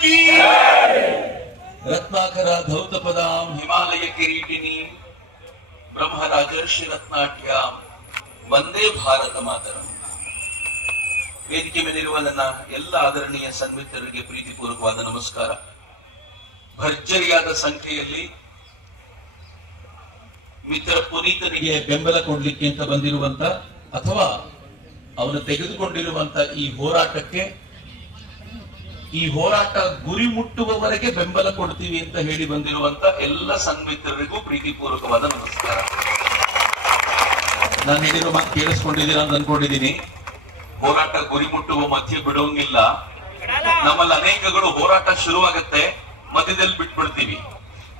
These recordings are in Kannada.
की रत्नाकर धौत पदाम हिमालय किरीटिनी ब्रह्मराजर्षि रत्नाट्याम वंदे भारत मातरಂ. ವೇದಿಕೆ ಮೇಲಿರುವ ನನ್ನ ಎಲ್ಲ ಆದರಣೀಯ ಸನ್ಮಿತ್ರರಿಗೆ ಪ್ರೀತಿಪೂರ್ವಕವಾದ ನಮಸ್ಕಾರ. ಭರ್ಜರಿಯಾದ ಸಂಖ್ಯೆಯಲ್ಲಿ ಮಿತ್ರ ಪುನೀತನಿಗೆ ಬೆಂಬಲ ಕೊಡ್ಲಿಕ್ಕೆ ಅಂತ ಬಂದಿರುವಂತ ಅಥವಾ ಅವನು ತೆಗೆದುಕೊಂಡಿರುವಂತ ಈ ಹೋರಾಟಕ್ಕೆ, ಈ ಹೋರಾಟ ಗುರಿ ಮುಟ್ಟುವವರೆಗೆ ಬೆಂಬಲ ಕೊಡ್ತೀವಿ ಅಂತ ಹೇಳಿ ಬಂದಿರುವಂತ ಎಲ್ಲ ಸನ್ಮಿತ್ರರಿಗೂ ಪ್ರೀತಿಪೂರ್ವಕವಾದ ನಮಸ್ಕಾರ. ನಾನು ಹೇಳಿರೋ ಮಾತು ಕೇಳಿಸ್ಕೊಂಡಿದ್ದೀರಾ ಅಂತ ಅನ್ಕೊಂಡಿದ್ದೀನಿ. ಹೋರಾಟ ಗುರಿ ಮುಟ್ಟುವ ಮಧ್ಯೆ ಬಿಡೋಂಗಿಲ್ಲ. ನಮ್ಮಲ್ಲಿ ಅನೇಕಗಳು ಹೋರಾಟ ಶುರುವಾಗತ್ತೆ, ಮಧ್ಯದಲ್ಲಿ ಬಿಟ್ಬಿಡ್ತೀವಿ.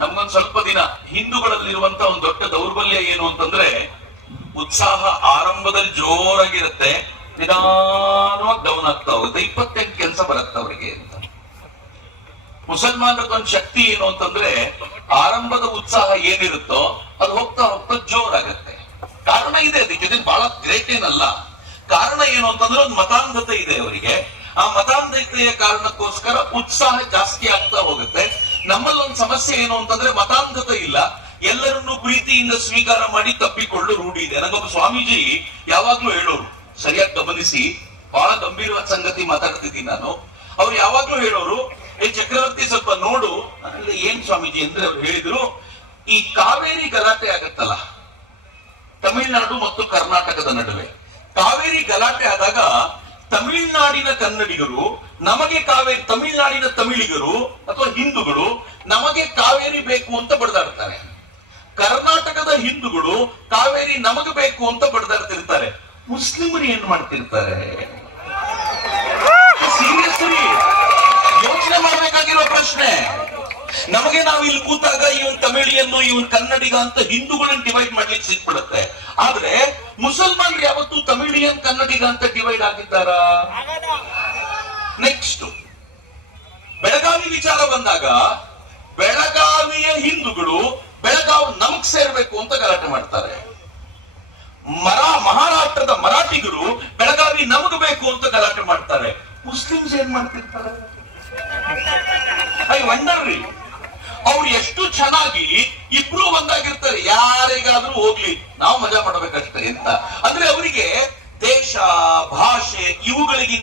ನಮ್ಗೊಂದ್ ಸ್ವಲ್ಪ ದಿನ ಹಿಂದೂಗಳಲ್ಲಿರುವಂತ ಒಂದು ದೊಡ್ಡ ದೌರ್ಬಲ್ಯ ಏನು ಅಂತಂದ್ರೆ, ಉತ್ಸಾಹ ಆರಂಭದಲ್ಲಿ ಜೋರಾಗಿರುತ್ತೆ, ನಿಧಾನವಾಗಿ ಡೌನ್ ಆಗ್ತಾ ಹೋಗುತ್ತೆ. 28 ಕೆಲಸ ಬರುತ್ತೆ ಅವರಿಗೆ ಅಂತ. ಮುಸಲ್ಮಾನರದೊಂದು ಶಕ್ತಿ ಏನು ಅಂತಂದ್ರೆ, ಆರಂಭದ ಉತ್ಸಾಹ ಏನಿರುತ್ತೋ ಅದು ಹೋಗ್ತಾ ಹೋಗ್ತಾ ಜೋರಾಗತ್ತೆ. ಕಾರಣ ಇದೆ ಅದಕ್ಕೆ, ಇದನ್ನು ಬಹಳ ಗ್ರೇಟ್ ಏನಲ್ಲ. ಕಾರಣ ಏನು ಅಂತಂದ್ರೆ ಒಂದು ಮತಾಂಧತೆ ಇದೆ ಅವರಿಗೆ. ಆ ಮತಾಂಧತೆಯ ಕಾರಣಕ್ಕೋಸ್ಕರ ಉತ್ಸಾಹ ಜಾಸ್ತಿ ಆಗ್ತಾ ಹೋಗುತ್ತೆ. ನಮ್ಮಲ್ಲಿ ಒಂದು ಸಮಸ್ಯೆ ಏನು ಅಂತಂದ್ರೆ, ಮತಾಂಧತೆ ಇಲ್ಲ, ಎಲ್ಲರನ್ನು ಪ್ರೀತಿಯಿಂದ ಸ್ವೀಕಾರ ಮಾಡಿ ತಪ್ಪಿಕೊಳ್ಳು ರೂಢಿ ಇದೆ. ನನಗೊಬ್ಬ ಸ್ವಾಮೀಜಿ ಯಾವಾಗ್ಲೂ ಹೇಳೋರು, ಸರಿಯಾಗಿ ಗಮನಿಸಿ, ಬಹಳ ಗಂಭೀರವಾದ ಸಂಗತಿ ಮಾತಾಡ್ತಿದ್ದೀನಿ ನಾನು. ಅವ್ರು ಯಾವಾಗ್ಲೂ ಹೇಳೋರು, ಚಕ್ರವರ್ತಿ ಸ್ವಲ್ಪ ನೋಡು. ಏನ್ ಸ್ವಾಮೀಜಿ ಅಂದ್ರೆ ಅವ್ರು ಹೇಳಿದ್ರು, ಈ ಕಾವೇರಿ ಗಲಾಟೆ ಆಗತ್ತಲ್ಲ ತಮಿಳುನಾಡು ಮತ್ತು ಕರ್ನಾಟಕದ ನಡುವೆ, ಕಾವೇರಿ ಗಲಾಟೆ ಆದಾಗ ತಮಿಳುನಾಡಿನ ಕನ್ನಡಿಗರು ನಮಗೆ ಕಾವೇರಿ, ತಮಿಳುನಾಡಿನ ತಮಿಳಿಗರು ಅಥವಾ ಹಿಂದೂಗಳು ನಮಗೆ ಕಾವೇರಿ ಬೇಕು ಅಂತ ಬಡದಾಡ್ತಾರೆ. ಕರ್ನಾಟಕದ ಹಿಂದೂಗಳು ಕಾವೇರಿ ನಮಗೆ ಬೇಕು ಅಂತ ಬಡದಾಡ್ತಿರ್ತಾರೆ. ಮುಸ್ಲಿಮರು ಏನ್ ಮಾಡ್ತಿರ್ತಾರೆ? ಸೀರಿಯಸ್ಲಿ ಯೋಚನೆ ಮಾಡ್ಬೇಕಾಗಿರೋ ಪ್ರಶ್ನೆ. ನಮಗೆ ನಾವು ಇಲ್ಲಿ ಕೂತಾಗ ಇವನ್ ತಮಿಳಿಯನ್ನು, ಇವನ್ ಕನ್ನಡಿಗ ಅಂತ ಹಿಂದೂಗಳನ್ನ ಡಿವೈಡ್ ಮಾಡ್ಲಿಕ್ಕೆ ಸಿಕ್ಬಿಡುತ್ತೆ. ಆದ್ರೆ ಮುಸಲ್ಮಾನರು ಯಾವತ್ತು ತಮಿಳಿಯನ್ ಕನ್ನಡಿಗ ಅಂತ ಡಿವೈಡ್ ಆಗಿದ್ದಾರ? ನೆಕ್ಸ್ಟ್ ಬೆಳಗಾವಿ ವಿಚಾರ ಬಂದಾಗ, ಬೆಳಗಾವಿಯ ಹಿಂದೂಗಳು ಬೆಳಗಾವಿ ನಮಗ್ ಸೇರ್ಬೇಕು ಅಂತ ಗಲಾಟೆ ಮಾಡ್ತಾರೆ. ಮಹಾರಾಷ್ಟ್ರದ ಮರಾಠಿಗರು ಬೆಳಗಾವಿ ನಮಗ್ ಬೇಕು ಅಂತ ಗಲಾಟೆ ಮಾಡ್ತಾರೆ. ಮುಸ್ಲಿಮ್ಸ್ ಏನ್ ಮಾಡ್ತಿರ್ತಾರೆ? ಐ ವಂಡರ್ ರೀ, ಅವ್ರು ಎಷ್ಟು ಚೆನ್ನಾಗಿ ಇಬ್ರು ಒಂದಾಗಿರ್ತಾರೆ. ಯಾರಿಗಾದ್ರೂ ಹೋಗ್ಲಿ, ನಾವು ಮಜಾ ಮಾಡ್ಬೇಕಷ್ಟೇ ಅಂತ. ಅಂದ್ರೆ ಅವರಿಗೆ ದೇಶ, ಭಾಷೆ ಇವುಗಳಿಗೆ